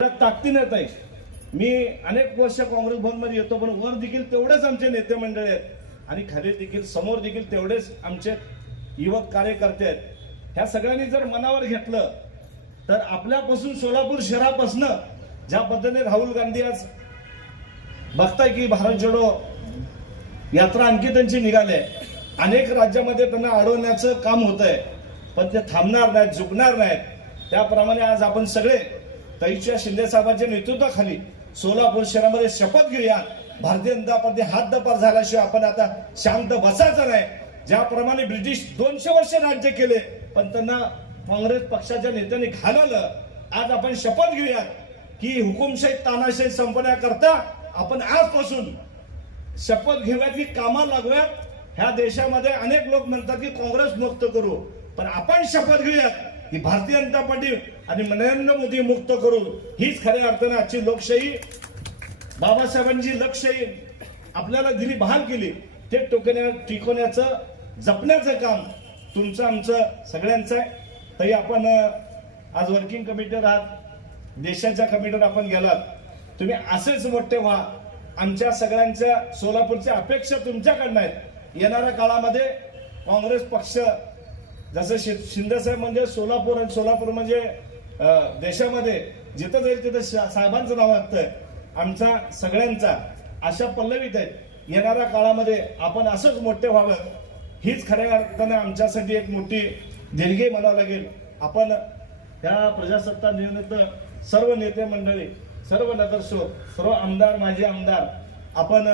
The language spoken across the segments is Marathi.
ताकदीने येत आहे मी अनेक वर्ष काँग्रेस भवनमध्ये येतो पण वर देखील तेवढेच आमचे नेते मंडळी आहेत. आणि खाली देखील समोर देखील तेवढेच आमचे युवक कार्यकर्ते आहेत. ह्या सगळ्यांनी जर मनावर घेतलं तर आपल्यापासून सोलापूर शहरापासनं ज्या पद्धतीने राहुल गांधी आज बघताय की भारत जोडो यात्रा आणखी त्यांची निघाली आहे. अनेक राज्यामध्ये त्यांना अडवण्याचं काम होत आहे पण ते थांबणार नाहीत झुकणार नाहीत. त्याप्रमाणे आज आपण सगळे ताईच्या शिंदे साहेबांच्या नेतृत्वाखाली सोलापूर शहरामध्ये शपथ घेऊया. भारतीय जनता पार्टी हात दपार झाल्याशिवाय आपण आता शांत बसायचं नाही. ज्याप्रमाणे ब्रिटिश दोनशे वर्ष राज्य केले पण त्यांना काँग्रेस पक्षाच्या नेत्यांनी घालवलं. आज आपण शपथ घेऊया की हुकुमशाही तानाशाही संपण्याकरता आपण आजपासून शपथ घेऊयात की कामा लागूयात. ह्या देशामध्ये अनेक लोक म्हणतात की काँग्रेस मुक्त करू. पण आपण शपथ घेऊयात. ही भारतीय जनता पार्टी आणि नरेंद्र मोदी मुक्त करू हीच खऱ्या अर्थानं आजची लोकशाही. बाबासाहेबांची लोकशाही आपल्याला दिली बहाल केली. ते टोकण्या टिकवण्याचं जपण्याचं काम तुमचं आमचं सगळ्यांचं आहे. तरी आपण आज वर्किंग कमिटीवर आहात देशाच्या कमिटीवर आपण गेलात. तुम्ही असेच मोठे व्हा. आमच्या सगळ्यांच्या सोलापूरच्या अपेक्षा तुमच्याकडनं आहेत. येणाऱ्या काळामध्ये काँग्रेस पक्ष जसं शि- शिंदेसाहेब म्हणजे सोलापूर आणि सोलापूर म्हणजे देशामध्ये जिथं जाईल तिथं शा- साहेबांचं नाव लागतंय. आमचा सगळ्यांचा अशा पल्लवीत आहेत. येणाऱ्या काळामध्ये आपण असंच मोठे व्हावं. हीच खऱ्या अर्थाने आमच्यासाठी एक मोठी देणगी म्हणावं लागेल. आपण ह्या प्रजासत्ताक निर्मित सर्व नेते मंडळी सर्व नगरसेवक सर्व आमदार माजी आमदार आपण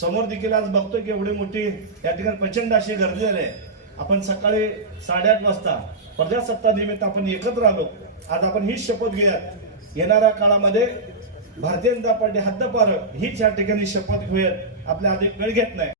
समोर देखील आज बघतोय की एवढी मोठी या ठिकाणी प्रचंड अशी गर्दी झाली आहे. आपण सकाळी साडेआठ वाजता प्रजासत्ताक निमित्त आपण एकत्र आलो. आज आपण हीच शपथ घेऊयात. येणाऱ्या काळामध्ये भारतीय जनता पार्टी हद्दपार हीच या ठिकाणी शपथ घेऊयात. आपल्या अधिक वेळ घेत नाही.